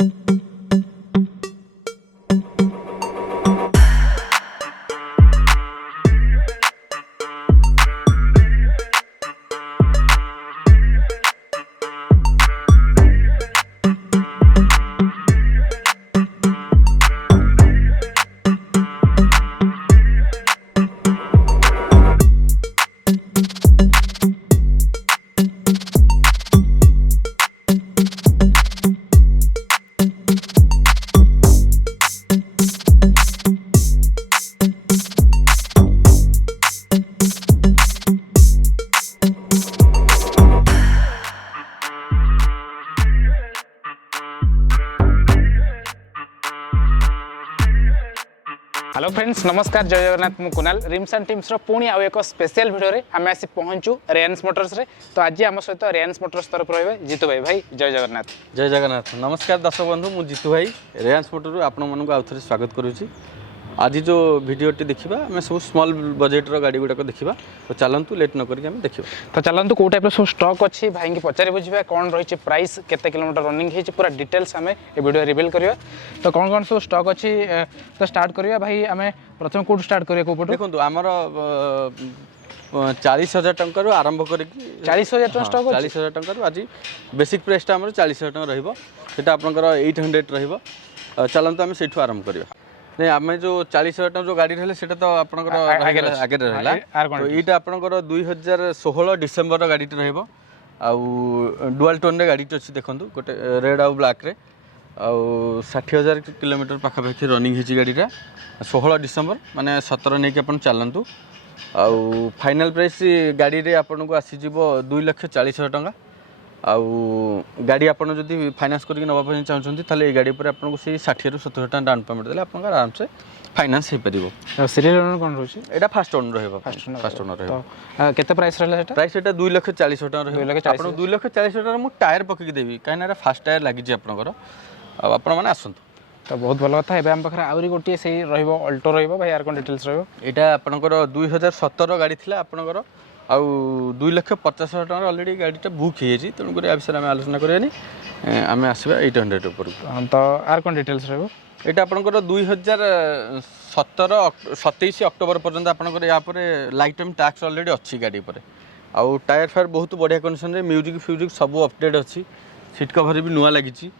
Hello friends नमस्कार जय जगन्नाथ मु कुणाल रिम्स एंड टीम्स पुणी आउ एक स्पेशल वीडियो रे आम आसी पहुँचू रेयंस मोटर्स रे। तो आज आम सहित रेयंस मोटर्स तरफ रही जीतू भाई। भाई जय जगन्नाथ। जय जगन्नाथ। नमस्कार दर्शक बंधु, मु जीतू भाई रेयंस मोटर आपण मानक आउ थे स्वागत करुच्ची। आज जो वीडियोटी देखा आम सब स्मॉल बजेटर गाड़ी गुड़ाक देखा। तो चलतु लेट न करके देखा। तो चलतु कौ टाइप सब स्टॉक अच्छी भाई की पचारि बुझा कौन रही प्राइस केते किलोमीटर रनिंग है पूरा डिटेल्स आम ए वीडियो रिवील करवा। तो कौन कौन सब स्टॉक अच्छी तो स्टार्ट करवा भाई। आम प्रथम कौट स्टार्ट करिया को पटो देखो आमर 40,000 टंका आरंभ कर 40,000 स्टॉक 40,000 टंका आज बेसिक प्राइसटा आम 40,000 टंका रहा आपंकर 800 रहा। चलते आम से आरंभ करवा। नहीं आम जो 40,000 टंका जो गाड़ी रहा तो आपंकर आगे रहा। तो यहाँ आपंकर 2016 डिसेम्बर गाड़ी रहा। डुआल टोन गाड़ी अच्छी देखो गोटे रेड आउ ब्लाक रे 60,000 किलोमीटर पाखापाखि रनिंग होती गाड़ीटा 16 डिसेम्बर माने 17 नहीं कि चलतु। आउ फाइनाल प्राइस गाड़ी रे आपन को आसीज 2,40,000 टंका। आउ गाड़ी आपन जदि फाइनान्स करके नवा चाहते ताले ये गाड़ी पर आपन को से 60 ରୁ 70 टका डाउन पेमेंट देले आपन आराम से फाइनान्स हो पारिबो। सीरियल ओनर कोन रहउछि एटा फर्स्ट ओनर रहबो। फर्स्ट ओनर रहबो। तो केते प्राइस रहला एटा? प्राइस एटा 2,40,000 टका रहबो। आपन 2,40,000 टका मु टायर पकि देबी काहे ना फास्ट टायर लागि जे आपनकर आपण माने आसंतु। तो बहुत भल कथा। एबे हम पाखरे आउरी गोटे सही रहइबो अल्टो रहइबो भाई। यार कोन डिटेल्स रहइबो? एटा आपनकर 2017 गाड़ी थिला आपनकर आउ 2,50,000 टका ऑलरेडी गाड़ीटा बुक हो जाए। तेणुक आ विषय में आलोचना करानी आम आसवा 800 ऊपर। तो आर कौन डिटेल्स रहा यहाँ आपंकर 2027 अक्टोबर पर्यंत आपंकर यहाँ लाइफ टाइम टैक्स ऑलरेडी अच्छी गाड़ी पर। आउ टायर फायर बहुत बढ़िया कंडीशन रे म्यूजिक फ्यूजिक सब अपडेट अच्छी। सीट कवर भी नुआ लगी।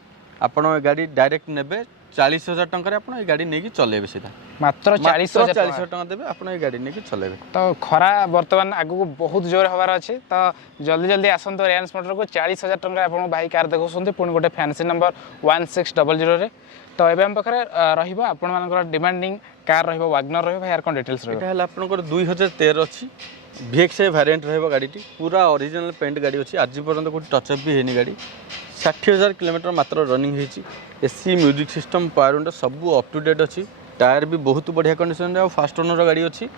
आपण गाड़ी डायरेक्ट नेबे 40,000 टंका आप गाड़ी नहीं चलेबे सीधा मात्र 40,000 टंका देबे आप गाड़ी नहीं चलेबे। तो खरा बर्तमान आगु बहुत जोर हबार अच्छे। तो जल्दी जल्दी आसंतो रेयंस मोटर को 40,000 टंका आप भाई कार देखुंत पुणी गोटे फैंसी नंबर 1600 रे। तो एबे हम पाखरे रहिबो आपण मानकर डिमांडिंग कार रहिबो वागनर रहिबो भाई। यार कोन डिटेल्स रहिबो? एटा हला आपनकर 2013 अछि VXI वेरिएंट रहिबो गाड़ीटी पूरा ओरिजिनल पेंट गाड़ी अछि। आज पर्यंत कोई टचअप भी हेनी गाड़ी 60,000 किलोमीटर मात्र रनिंग होती। AC music system power window सब अप टू डेट अच्छी। टायर भी बहुत बढ़िया कंडीशन रे। फास्ट ओनर गाड़ी अच्छी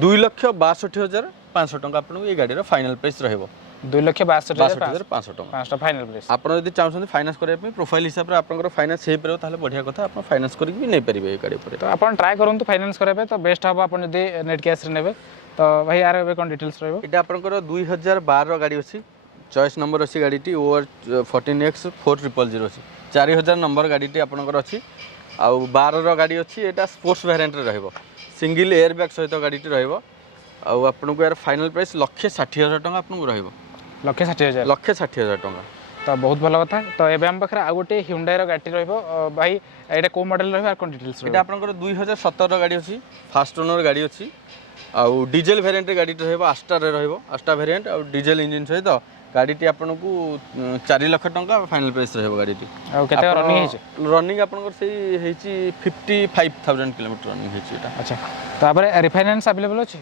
2,62,500 टंका आपन ये गाड़ी फाइनल प्राइस रहिबो 2,62,500 टंका फाइनल प्राइस। आपन यदि चाहछन फाइनान्स करे पे प्रोफाइल हिसाब रे आपनकर फाइनान्स हे परबो ताले बढ़िया कथा आपन फाइनान्स करके भी नै परिबे ये गाड़ी पर। तो आपन ट्राई करंतु फाइनान्स करे पे तो बेस्ट हबो आपन यदि नेट कैश रे नेबे। तो भाई यार एबे कोन डिटेल्स रहइबो? एटा आपनकर 2012 गाड़ी अछि। चॉइस नंबर अच्छी गाड़ी ओवर 14X 4000 अच्छी 4,000 नंबर गाड़ी आपंकर अच्छी। आउ 12 गाड़ी अच्छी एटा स्पोर्ट्स वेरिएंट रे रहइबो सिंगल एयर बैग सहित गाड़ी रहइबो। आउ आपन को यार फाइनल प्राइस 1,60,000 टंका आपन को रहइबो 1,60,000 टंका। तो बहुत भल कथा। तो एबे हम पाखरे आ गोटे Hyundai रो गाड़ी रहइबो भाई। एटा को मॉडल रहइबो? आर कोन डिटेल्स रहइबो? एटा आपनकर 2017 गाड़ी अछि। फास्ट ओनर गाड़ी अछि। आउ डीजल वेरिएंट रे गाड़ी रहइबो आस्टा रे रहइबो आस्टा वेरिएंट आउ डीजल इंजन सहित गाड़ी आपन को 4 लाख टंका फाइनल प्राइस रहइबो गाड़ी। आ केते रनिंग हेछि? रनिंग आपन से हेछि 55,000 किलोमीटर रनिंग हेछि एटा। अच्छा तो आबरे रिफाइनेंस अवेलेबल अछि?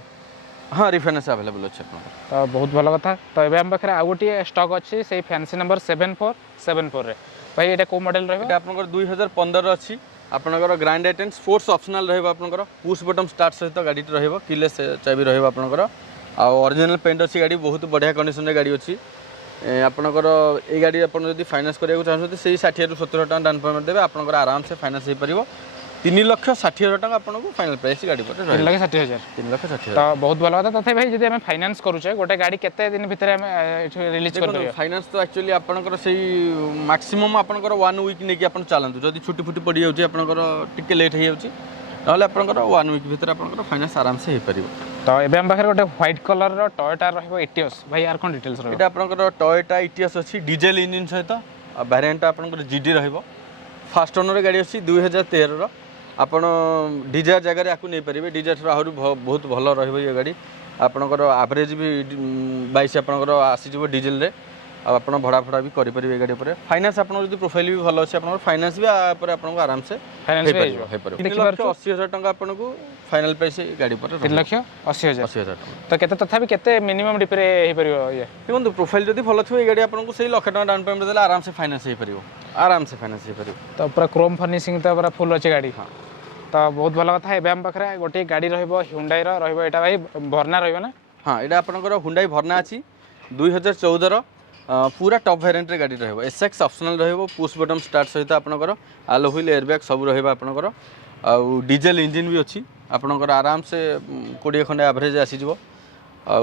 हाँ रिफाइनेंस अवेलेबल अछि आपन। तो बहुत भल कथा। तो एबे हम पाखरे आ गोटे स्टॉक अछि से फैंसी नंबर 7474 रे भाई। एटा को मॉडल रहइबो? एटा आपनकर 2015 अछि। आपनकर ग्रैंड आइटेन स्पोर्ट्स ऑप्शनल रहइबो आपनकर पुश बटन स्टार्ट सहित गाड़ी रहइबो कीलेस चाबी रहइबो आपनकर। आ ओरिजिनल पेंट अछि गाड़ी बहुत बढ़िया कंडीशन रे गाड़ी अछि। आपनकर ए गाड़ी आपन यदि फाइनान्स करिया चाहछथि से 60 ରୁ 70 टका डाउन पेमेंट देबे आपनकर आराम से फाइनान्स हे परिबो। 3,60,000 टका आपको फाइनल प्राइस गाड़ी पर 3,60,000 3,60,000 तो बहुत भल बात तथा भाई जब फाइनान्स करुचे गोटे गाड़ी केते दिन भितर रिलीज कर फाइनान्स तो एक्चुअली आपनकर से मैक्सिमम आपनकर 1 वीक नेकी आपन चलंतु जदी छुट्टी फुट्टी पड़ी जाउची आपनकर टिके लेट हो जाउची नहले आपनकर 1 वीक भितर आपनकर फाइनान्स आराम से हो परिबो तो एबे हम पाखरे गोटे व्हाइट कलर रो टोयोटा रहबो एटियोस भाई यार कोन डिटेल्स रहबो एटा आपनकर टोयोटा एटियोस अछि डीजल इंजन सहित आ वेरिएंट आपनकर जीडी रहबो फास्ट ओनर गाड़ी अछि 2013 रो आपण डिजायर जगह रे आकु नै परिबे डिजायर आहुरी बहुत भलो रहबो ये गाड़ी आपनकर एवरेज भी 22 आपनकर आसी जबो डीजल रे आप भड़ा फड़ा भी करि परिबे गाड़ी पर फाइनान्स आपन जदी प्रोफाइल भी भलो अछि आपन फाइनान्स भी पर आपन आराम से फाइनान्स हे परिबो 3,80,000 टका आपन को फाइनल प्राइस गाड़ी पर 3,80,000 तो केते तथापि केते मिनिमम डिपरे हे परिबो ये देखो प्रोफाइल जदी भलो थियो ए गाड़ी आपन को सही लाख टका डाउन पेमेंट देला आराम से फाइनान्स हे परिबो आराम से फाइनान्स हे परिबो तो पूरा क्रोम फर्निशिंग तो पूरा फुल अछि गाड़ी हां तो बहुत भल कथा एबे हम पाखरे गोटे गाड़ी रहबो Hyundai रो रहबो एटा भाई भरना रहबो ना हां एटा आपनकर Hyundai भरना अछि 2014 रो पूरा टॉप वेरिएंट रे गाड़ी रहबो एसएक्स ऑप्शनल रहबो पुश बटन स्टार्ट सहित आपनकर आलो व्हील एयरबैग सब रहबो आपनकर आ डीजल इंजन भी अछि आपनकर आराम से 20 खंडे एवरेज आसी जबो आ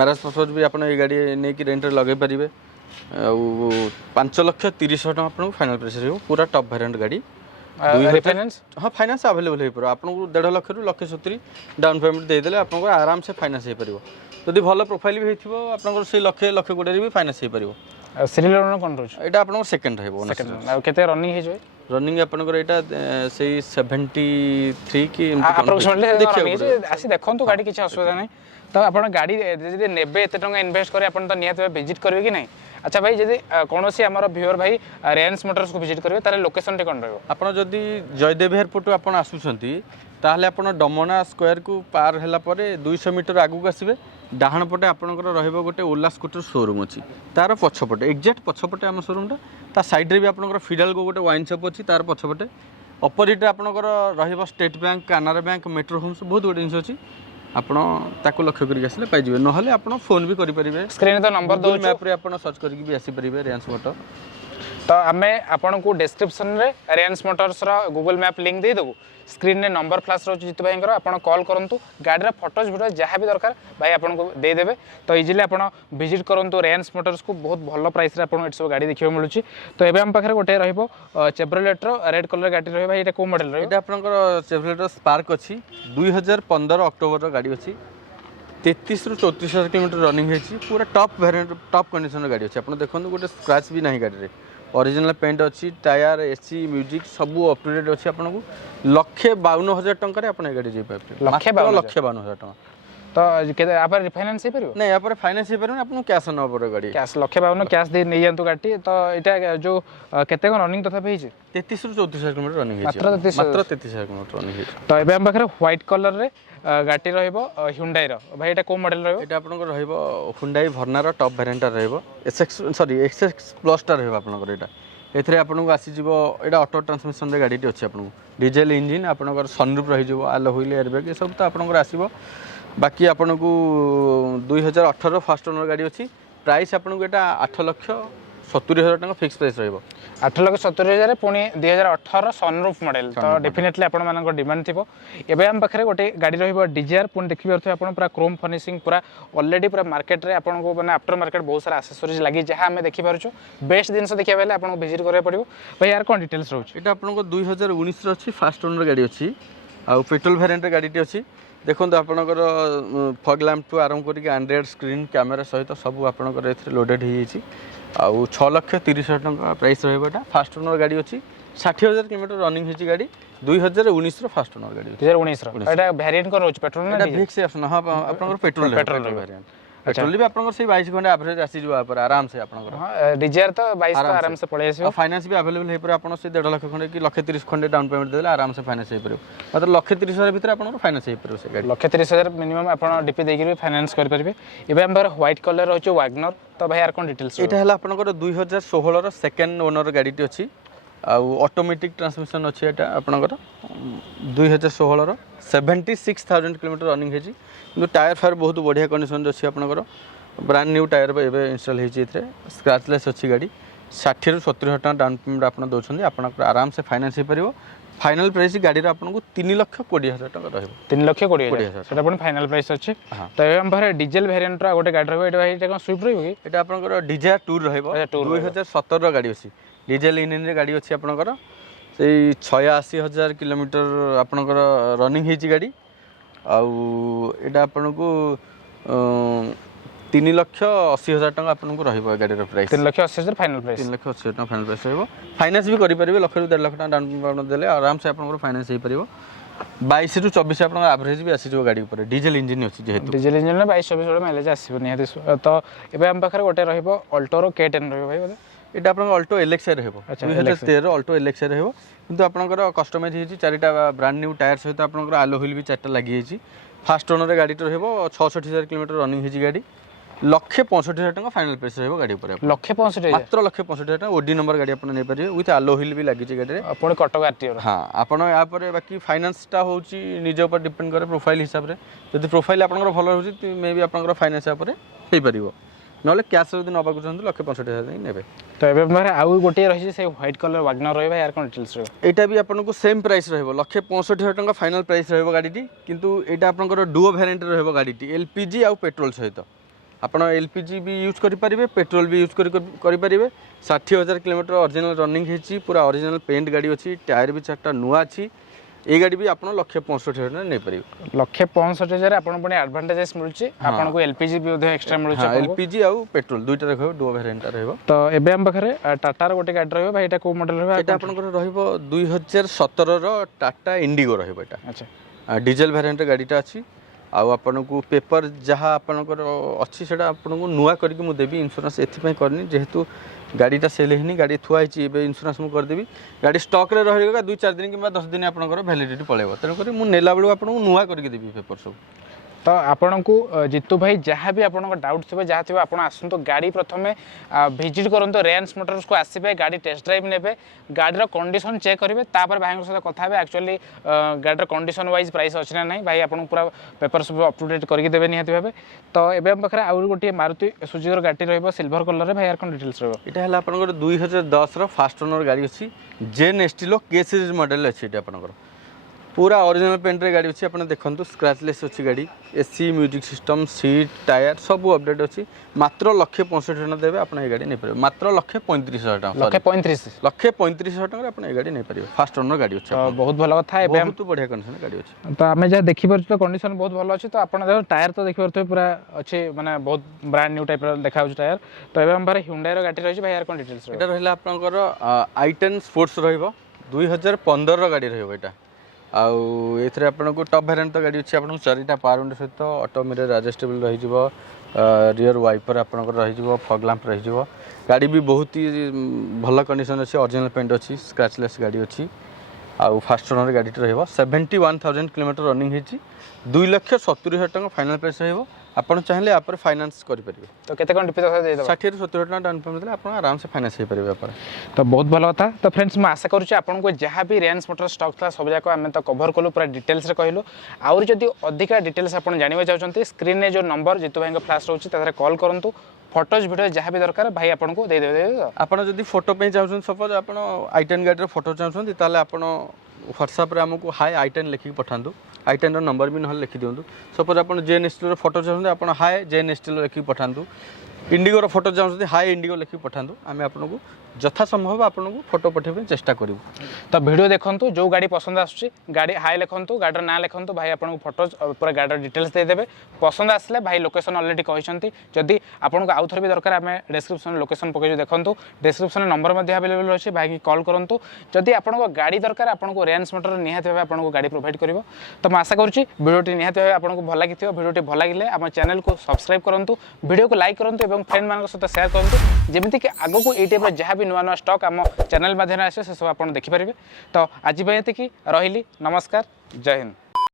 मैरेज पर्पस भी आपन ए गाड़ी नै कि रेंट रे लगे परिबे आ 5,30,000 टका आपन फाइनल प्राइस रहबो पूरा टॉप वेरिएंट गाड़ी फाइनान्स हाँ फाइनान्स अवेलेबल हो पर आपको 1.5 लाख रु 1,70,000 डाउन पेमेंट दे देले आपन आराम से फाइनान्स हो पारिबो जदि भलो प्रोफाइल भी हेथिबो आपन से 1,20,000 भी फाइनान्स हो पारिबो सीरियल नंबर कोन रहछ एटा आपन सेकंड रहबो सेकंड केते रनिंग हे जो रनिंग आपन एटा सेही 73 की अप्रोक्सीमेटली रनिंग आसी देखंतु गाड़ी किछ असुविधा नै तो आपन गाड़ी जदि नेबे एते टंका इन्वेस्ट करे आपन तो नियत विजिट करबे कि नै अच्छा भाई जदि कोनोसी हमर व्यूअर भाई रेंस मोटर्स को विजिट करबे तारे लोकेशन टे कोन रहबो आपन जदि जयदेव एयरपोर्ट आपन आसुछंती ताहले आपन डमना स्क्वायर को पार हैला परे 200 मीटर आगु को आसीबे डाहण पटे आपनकर रहबो गोटे ओला स्कूटर शोरूम अछि तार पछपटे एग्जैक्ट पछपटे हम शोरूम ता साइड रे भी आपनकर फिडल को गोटे वाइन शॉप अछि तार पछपटे अपोजिट आपनकर रहबो State Bank Canara bank metro homes बहुत गुड जिंस अछि आपण ताको लक्ष्य करिक आसले पाइ जिवे नहले आपण फोन भी करि परिबे स्क्रीन तो नंबर दो मैप रे आपण सर्च करिक भी आसी परिबे रेंस मोटर तो आमे आपन को डिस्क्रिप्शन रे रेंस मोटर्स रा गूगल मैप लिंक दे देबो स्क्रीन ने नंबर फ्लैश रहउछ जितु भाई आपन कॉल करंतु गाड़ी रा फोटोज वीडियो जहां भी दरकार भाई आपन को दे देबे तो इजीली आपन विजिट करंतु रेंस मोटर्स को बहुत भलो प्राइस रे आपन एटसो गाड़ी देखियो मिलुची तो एबे हम पाखरे गोटे रहइबो चेवरोलेट रो रेड कलर गाड़ी रहइबो भाई एटा को मॉडल रहइबो एटा आपनकर चेवरोलेट रो स्पार्क अछि 2015 अक्टोबर रो गाड़ी अछि 33 रु 34,000 किलोमीटर रनिंग हेछि पूरा टॉप वेरिएंट टॉप कंडीशन रो गाड़ी अछि आपन देखंतु गोटे स्क्रैच भी नाही गाड़ी रे ओरिजिनल पेंट अच्छी टायर एसी म्यूजिक सब अप टू डेट अच्छी आपन को 1,52,000 टंका रे आपन गाड़ी जे पाए 1,52,000 टंका तो केते आप रिफाइनेंस हे परबो नहीं यहाँ पर फाइनेंस हे परबो आपन कैश न पर गाड़ी कैश 1,52,000 कैश दे नै जंतु गाड़ी तो एटा जो केते को रनिंग तथा भेज 33 रु 34,000 किलोमीटर रनिंग हे मात्र 33,000 किलोमीटर रनिंग हे तो एबे हम पाखरे व्हाइट कलर रे गाड़ी रहइबो Hyundai रो भाई एटा को मॉडल रहइबो एटा आपन को रहइबो Hyundai Verna रो टॉप वेरिएंट रहइबो XX प्लस टा रहइबो आपन को एटा एथरे आपन को आसी जिवो एटा ऑटो ट्रांसमिशन रे गाड़ी टी अछि आपन को डीजल इंजन आपन को सनरूफ रहि जिवो आलो व्हील एयरबैग ए सब तो आपन को आसीबो बाकी आपन को 2018 फर्स्ट ओनर गाड़ी अछि प्राइस आपन को एटा 8,70,000 टका फिक्स प्राइस रहइबो 8,70,000 पुणी 2018 सनरूफ मॉडल तो डेफिनेटली आपण मानक डिमांड थिबो एबे हम पाखरे गोटे गाड़ी रहइबो डिजायर पुणी देखि परथि आपण पूरा क्रोम फिनिशिंग पूरा ऑलरेडी पूरा मार्केट रे आपण को माने आफ्टर मार्केट बहुत सारा एक्सेसरीज लागि जहां हमें देखि परछु बेस्ट दिन से देखिया बेले आपण को विजिट करे पड़िबो भाई यार कोन डिटेल्स रहउछ एटा आपण को 2019 रो अछि फर्स्ट ओनर गाड़ी अछि आ पेट्रोल वेरिएंट गाड़ी टी अछि देखो आपणकर फग लैम्प टू आरंभ करके एंड्रॉइड स्क्रीन कैमेरा सहित सब आपणकर एथरे लोडेड हो आउ 6,30,000 टका प्राइस रहइबोटा फास्ट ओनर गाड़ी अछि 60,000 किलोमीटर रनिंग हेची गाड़ी 2019 रो फास्ट ओनर गाड़ी 2019 रो एटा वेरिएंट को रोज पेट्रोल ना एटा भिक्स ऑप्शन हां आपणकर पेट्रोल वेरिएंट पेट्रोल भी आपन से 22 घंटे एवरेज आसी जो पर आराम से आपन हां डिजायर तो 22 तो आराम से पळे आसी फाइनेंस भी अवेलेबल हे पर आपन से 1.5 लाख खंडे कि 1,30,000 खंडे डाउन पेमेंट देले आराम से फाइनेंस हे पर मतलब 1,30,000 भीतर आपन फाइनेंस हे पर से गाड़ी 1,30,000 मिनिमम आपन डीपी देगिर भी फाइनेंस कर परबे एबे हमर व्हाइट कलर रहछ वैगनर तो भाई यार कोन डिटेल्स एटा हला आपन 2016 रो सेकंड ओनर गाड़ी टी अछि आ ऑटोमेटिक ट्रांसमिशन अछि एटा आपन 2016 रो 76,000 किलोमीटर रनिंग हेजी किंतु टायर फायर बहुत बढ़िया कंडीशन अछि आपन ब्रांड न्यू टायर एबे इंस्टॉल हेची एथरे स्क्रैचलेस अच्छी गाड़ी 60 ରୁ 70 ହଜାର डाउन पेमेंट आप दौरान आप आराम से फाइनान्स हो पार फाइनाल प्राइस गाड़ी आपको 3,20,000 टका रहा 3,20,000 सेटा पुणी फाइनाल प्राइस अच्छे तो ये हम डीजेल वेरिएंट गोटे गाड़ी रहा है कौन स्विफ्ट रही ये आपंकर डिजायर टूर रहा 2017 गाड़ी अच्छी डिजेल इंजिन गाड़ी अच्छी आपंकर से 86,000 किलोमीटर आपंकर रनिंग होती गाड़ी आउटा आपन को 3,80,000 टका आपको रही गाड़ी प्राइस 3,80,000 फाइनाल प्राइस 3,80,000 टका फाइनाल प्राइस रही फाइनान्स भी करेंगे 1 ରୁ 1.5 लाख टका डाउन पेमेंट देले आराम से आपको फाइनान्स हो पार 22 ରୁ 24 आप एवरेज भी आसीज गाड़ी ऊपर डिजेल इंजिन अच्छी जेहेतु डिजेल इंजिन में 22-24 माइलेज आसो निहाती तो ये आम पाखे गोटे अल्टोर K10 भाई बोले ये आप अल्टो एलेक्सा रहा 2013 अल्टो एलेक्सा रहा किंतु आपंकर कस्टमाइज होती 4टा ब्रांड न्यू टायर सहित आप आलो व्हील भी 4टा लगी फास्ट ओनर गाड़ी रहा 66,000 किलोमीटर रनिंग होती गाड़ी 1,65,000 टका फाइनाल प्राइस रहा गाड़ी पर 1,65,000 मात्र 1,65,000 टका ओडी नंबर गाड़ी आप नहीं पारे विथ आलो व्हील भी लगी गाड़ी पुणी कटक आरटीओ हाँ आप बाकी फाइनान्सटा हूँ निज उपर डिपेंड करे प्रोफाइल हिसाब से जब प्रोफाइल आप भल हो मे भी आप फाइनान्स हो पार ना कैश जब नाक चाहते 1,65,000 ने तो ये आउ गोटे रही है व्हाइट कलर वागनर रहा यार कौन डिटेल्स यहाँ भी आपको सेम प्राइस रहा 1,65,000 टका फाइनाल प्राइस रहा गाड़ी किंतु यहाँ आपंकर डुओ वेरिएंट रहा गाड़ी एलपीजी आउ पेट्रोल सहित आप एलपीजी भी यूज करेंगे पेट्रोल भी यूज करेंगे 60,000 किलोमीटर ओरिजिनल रनिंग होती पूरा ओरिजिनल पेंट गाड़ी अच्छी टायर भी 4टा नुआ अच्छी ये गाड़ी भी आप 1,65,000 नहीं पारे 1,65,000 आपको पुणी एडवांटेजेस मिलूँ आपको एलपीजी भी एक्सट्रा मिलूँ एलपीजी आउ पेट्रोल दुईटा रहा डुओ वेरिएंट रहा तो ये आम पाखे टाटार गोटे गाड़ी रहा भाई कौ मॉडल रहा है आपंकर 2017 टाटा इंडिगो रहा अच्छा डीजेल वेरिएंट गाड़ीटा अच्छी आपन को पेपर जहाँ आपनकर अच्छी से आपको नुआ करके मुझे देवी इंश्योरेंस एपाई करनी जेहेतु गाड़ीटा सेल होनी गाड़ी थुआई इंश्योरेंस मुझे करदेवी गाड़ी स्टक रे रहेगा 2-4 दिन कि 10 दिन आपंकर वैलिडिटी पड़ेगा तेणुक मुझे नेला बेलू आपको नुआ करके देवी पेपर सब तो आपण को जितु भाई जहाँ भी आपन डाउट थे जहाँ थी आप आसतु गाड़ी प्रथम भिजिट करूँ रेंस मोटर्स को आसपे गाड़ी टेस्ट ड्राइव ने गाड़ीर कंडीशन चेक करेंगे भाई सहित कथा है एक्चुअली गाड़ीर कंडीशन वाइज प्राइस अच्छी ना नहीं भाई आपको पूरा पेपर सब अप टू डेट करके देवे निहाती भाव तो ये आम पाखे आउ गोटे मारुति सुजुकी गाड़ी रहा सिल्वर कलर भाई यार कौन डिटेल्स रहा है आपंकर 2010 फास्ट ओनर गाड़ी अच्छी जेन एस्टिलो के सीरीज मॉडल अच्छी आपंकर पूरा ओरिजिनल पेंट रे गाड़ी अच्छी आप देखो स्क्रैचलेस अच्छी गाड़ी AC music system seat tyre सब अपडेट अच्छी मात्र 1,65,000 टका देवे आप गाड़ी नहीं पारे मात्र 1,35,000 टका 1,35,000 टका आप गाड़ी नहीं पारे फास्ट ओनर गाड़ी अच्छी बहुत भल कथा बहुत बढ़िया कंडीशन गाड़ी अच्छी तो आम जहाँ देखिए तो कंडीशन बहुत भल अच्छी तो आप टायर तो देखिए पूरा अच्छे माने बहुत ब्रांड न्यू टाइप देखा टायर तो ये हम Hyundai गाड़ी रही भाई यार कौन डिटेल्स रहा आपंकर i10 स्पोर्ट्स रहा 2015 गाड़ी रहा आउ ये आपको टॉप वेरिएंट तो गाड़ी अच्छी आपको 4टा पावर विंडो सहित ऑटो मिरर एडजस्टेबल रही रियर वाइपर आपंकर रही फॉग लैंप रही गाड़ी भी बहुत ही भल कंडीशन अच्छी ओरिजिनल पेंट अच्छी स्क्रैचलेस गाड़ी अच्छी आउ फास्ट ओनर गाड़ी रहा 71,000 किलोमीटर रनिंग होती 2,70,000 टका फाइनाल प्राइस रहा आप चाहिए आप फाइनान्स करेंगे तो केते कौन डिपोजिट 60 ରୁ 70 टका डाउन पेमेंट देले आप आराम से फाइनान्स हो पारे तो बहुत भल कथा तो फ्रेंड्स मैं आशा करुँच आपको जहाँ भी रेंज मोटर स्टॉक था सब जाक आम तो कभर कलु पूरा डिटेल्स कहलु आउरी जदि अधिका डिटेल्स आप जानवा चाहते स्क्रीन में जो नंबर जितु भाई फ्लाश रोचे कॉल करूँ फोटोज वीडियो जहाँ भी दरकार भाई आपको देदेवे आपड़ जब फोटो चाहते सपोज आप i10 गाड़ी फोटो चाहते ताले आप व्हाट्सएप आमको हाय i10 लिखिकी पठातु i10 नंबर भी ना लिखि दिंतु सपोज आप जेन एस्टिलो फोटो चाहते आप हाय जेन एस्टिलो लिखिकी पठातु इंडिगोर फोटो चाहते हाय इंडिगो लिखिकी पठातु आम आपको यथा संभव आपको फोटो पठेबे चेष्टा करूँ तो वीडियो देखंतु जो गाड़ी पसंद आसुची गाड़ी हाय लिखंतु गाड़ीर ना लिखंतु भाई आपको फोटो पूरा गाड़ीर डिटेल्स देदेवे पसंद आसले भाई लोकेशन ऑलरेडी कहते जदि आपको आउ थे भी दरकार आम डिस्क्रिप्शन लोकेशन पकड़ देखो डिस्क्रिप्शन नंबर अवेलेबल अच्छे भाई कॉल करूँ जदि आपको गाड़ी दरकार आपको रेंज मोटर निहाती भाव आपको गाड़ी प्रोवाइड कर तो मैं आशा करुँची वीडियोटी निहाती भाव आपको भल लगी वीडियोटी भल लगे आम चैनल को सब्सक्राइब करूँ वीडियो को लाइक करूँ और फ्रेंड मान सहित शेयर करूँ जमीक आगक ये टाइप जहाँ भी नुआ नुआ स्टॉक आम चैनल माध्यम आसे से सब आप देखिपारे तो आज ये रही नमस्कार जय हिंद।